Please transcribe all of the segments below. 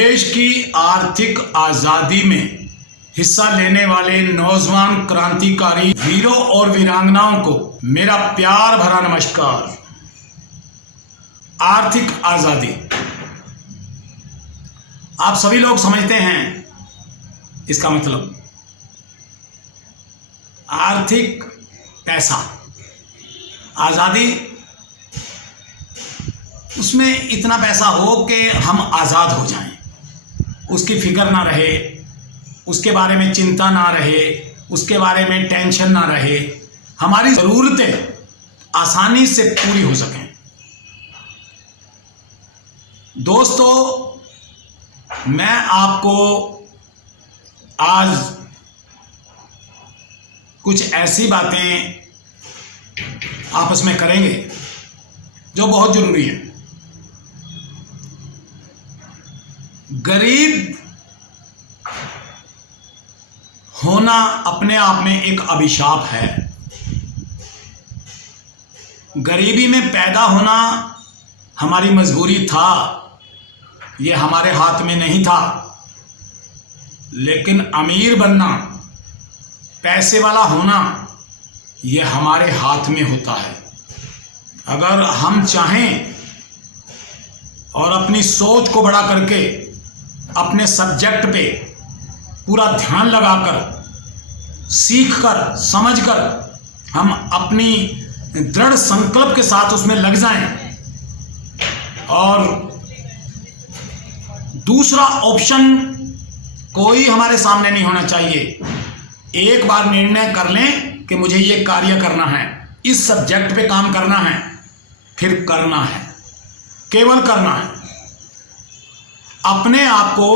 देश की आर्थिक आज़ादी में हिस्सा लेने वाले नौजवान क्रांतिकारी वीरों और वीरांगनाओं को मेरा प्यार भरा नमस्कार। आर्थिक आज़ादी आप सभी लोग समझते हैं इसका मतलब आर्थिक पैसा, आज़ादी, उसमें इतना पैसा हो कि हम आज़ाद हो जाएं, उसकी फिक्र ना रहे, उसके बारे में चिंता ना रहे, उसके बारे में टेंशन ना रहे, हमारी ज़रूरतें आसानी से पूरी हो सकें। दोस्तों, मैं आपको आज कुछ ऐसी बातें आपस में करेंगे जो बहुत ज़रूरी है। गरीब होना अपने आप में एक अभिशाप है। गरीबी में पैदा होना हमारी मजबूरी था, ये हमारे हाथ में नहीं था। लेकिन अमीर बनना, पैसे वाला होना, ये हमारे हाथ में होता है। अगर हम चाहें और अपनी सोच को बड़ा करके अपने सब्जेक्ट पे पूरा ध्यान लगाकर, सीखकर, समझकर हम अपनी दृढ़ संकल्प के साथ उसमें लग जाएं और दूसरा ऑप्शन कोई हमारे सामने नहीं होना चाहिए। एक बार निर्णय कर लें कि मुझे ये कार्य करना है, इस सब्जेक्ट पे काम करना है, फिर करना है, केवल करना है। अपने आप को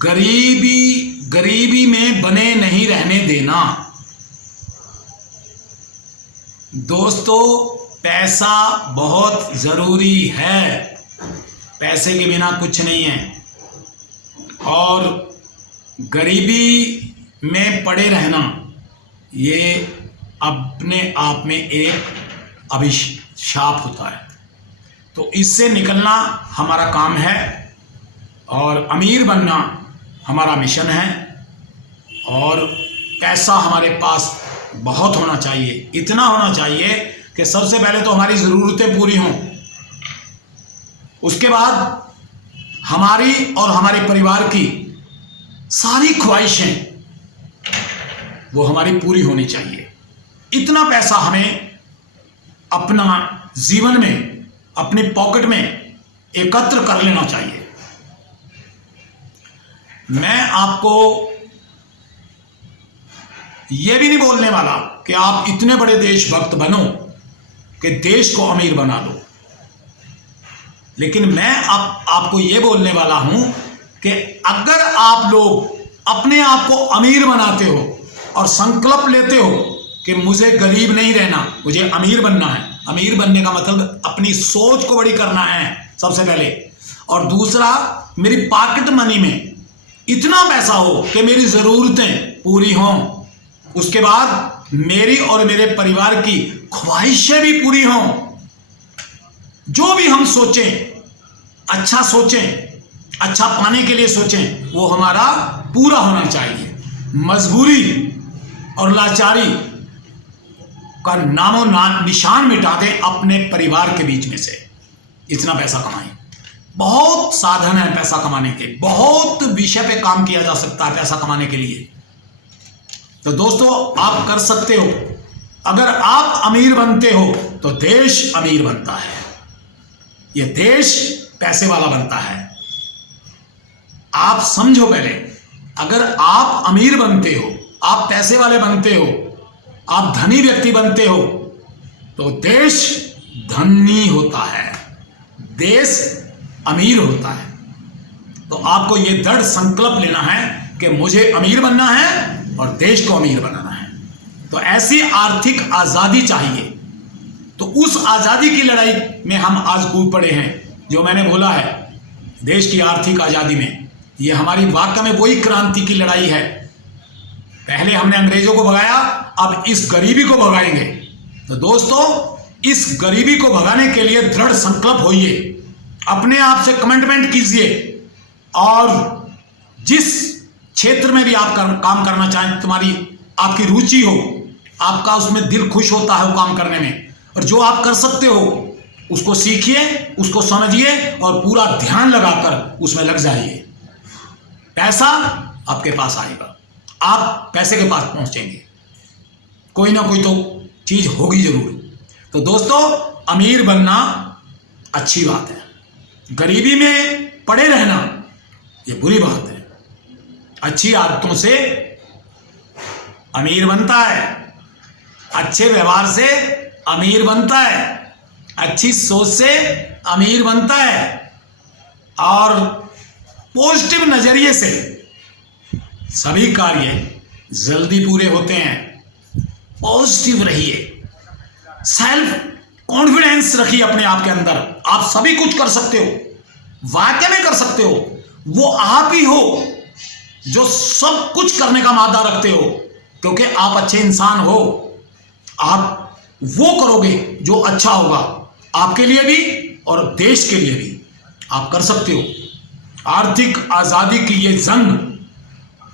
गरीबी में बने नहीं रहने देना। दोस्तों, पैसा बहुत ज़रूरी है, पैसे के बिना कुछ नहीं है। और गरीबी में पड़े रहना ये अपने आप में एक अभिशाप होता है। तो इससे निकलना हमारा काम है और अमीर बनना हमारा मिशन है। और पैसा हमारे पास बहुत होना चाहिए, इतना होना चाहिए कि सबसे पहले तो हमारी ज़रूरतें पूरी हों, उसके बाद हमारी और हमारे परिवार की सारी ख्वाहिशें वो हमारी पूरी होनी चाहिए। इतना पैसा हमें अपना जीवन में, अपनी पॉकेट में एकत्र कर लेना चाहिए। मैं आपको यह भी नहीं बोलने वाला कि आप इतने बड़े देशभक्त बनो कि देश को अमीर बना दो, लेकिन मैं आपको यह बोलने वाला हूं कि अगर आप लोग अपने आप को अमीर बनाते हो और संकल्प लेते हो कि मुझे गरीब नहीं रहना, मुझे अमीर बनना है। अमीर बनने का मतलब अपनी सोच को बड़ी करना है सबसे पहले, और दूसरा मेरी पॉकेट मनी में इतना पैसा हो कि मेरी ज़रूरतें पूरी हों, उसके बाद मेरी और मेरे परिवार की ख्वाहिशें भी पूरी हों। जो भी हम सोचें, अच्छा पाने के लिए सोचें, वो हमारा पूरा होना चाहिए। मजबूरी और लाचारी का नामो निशान मिटा दें अपने परिवार के बीच में से। इतना पैसा कमाएं। बहुत साधन है पैसा कमाने के, बहुत विषय पे काम किया जा सकता है पैसा कमाने के लिए। तो दोस्तों, आप कर सकते हो। अगर आप अमीर बनते हो तो देश अमीर बनता है, ये देश पैसे वाला बनता है। आप समझो पहले, अगर आप अमीर बनते हो, आप पैसे वाले बनते हो, आप धनी व्यक्ति बनते हो, तो देश धनी होता है, देश अमीर होता है। तो आपको ये दृढ़ संकल्प लेना है कि मुझे अमीर बनना है और देश को अमीर बनाना है। तो ऐसी आर्थिक आज़ादी चाहिए। तो उस आज़ादी की लड़ाई में हम आज कूद पड़े हैं। जो मैंने बोला है, देश की आर्थिक आज़ादी में, ये हमारी वाकई में वही क्रांति की लड़ाई है। पहले हमने अंग्रेजों को भगाया, अब इस गरीबी को भगाएंगे। तो दोस्तों, इस गरीबी को भगाने के लिए दृढ़ संकल्प होइए, अपने आप से कमिटमेंट कीजिए और जिस क्षेत्र में भी आप काम करना चाहें, आपकी रुचि हो, आपका उसमें दिल खुश होता है वो काम करने में, और जो आप कर सकते हो उसको सीखिए, उसको समझिए और पूरा ध्यान लगाकर उसमें लग जाइए। पैसा आपके पास आएगा, आप पैसे के पास पहुंचेंगे, कोई ना कोई तो चीज होगी जरूर। तो दोस्तों, अमीर बनना अच्छी बात है, गरीबी में पड़े रहना ये बुरी बात है। अच्छी आदतों से अमीर बनता है, अच्छे व्यवहार से अमीर बनता है, अच्छी सोच से अमीर बनता है, और पॉजिटिव नजरिए से सभी कार्य जल्दी पूरे होते हैं। पॉजिटिव रहिए, सेल्फ कॉन्फिडेंस रखिए अपने आप के अंदर। आप सभी कुछ कर सकते हो, वाकई में कर सकते हो। वो आप ही हो जो सब कुछ करने का मादा रखते हो, क्योंकि आप अच्छे इंसान हो। आप वो करोगे जो अच्छा होगा आपके लिए भी और देश के लिए भी। आप कर सकते हो। आर्थिक आजादी की ये जंग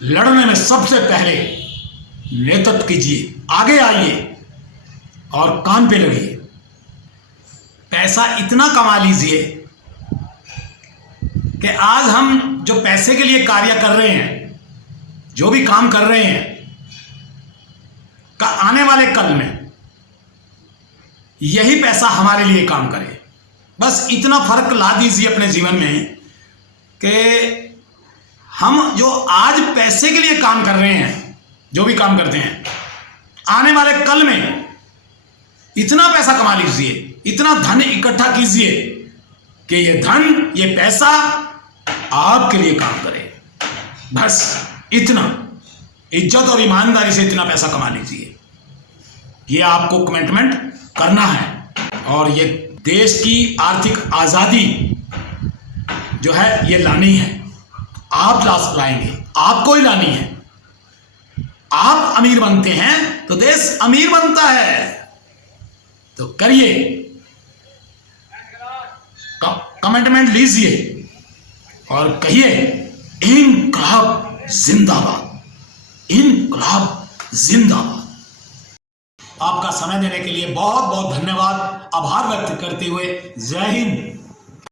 लड़ने में सबसे पहले नेतृत्व कीजिए, आगे आइए और काम पे लगिए। पैसा इतना कमा लीजिए कि आज हम जो पैसे के लिए कार्य कर रहे हैं, जो भी काम कर रहे हैं, का आने वाले कल में यही पैसा हमारे लिए काम करे। बस इतना फर्क ला दीजिए अपने जीवन में कि हम जो आज पैसे के लिए काम कर रहे हैं, जो भी काम करते हैं, आने वाले कल में इतना पैसा कमा लीजिए, इतना धन इकट्ठा कीजिए कि ये धन, ये पैसा आपके लिए काम करे। बस इतना इज्जत और ईमानदारी से इतना पैसा कमा लीजिए। ये आपको कमिटमेंट करना है और ये देश की आर्थिक आजादी जो है ये लानी है। आप लाएंगे, आपको ही लानी है। आप अमीर बनते हैं तो देश अमीर बनता है। तो करिए, कमिटमेंट लीजिए और कहिए इनकलाब जिंदाबाद, इनकलाब जिंदाबाद। आपका समय देने के लिए बहुत बहुत धन्यवाद। आभार व्यक्त करते हुए जय हिंद।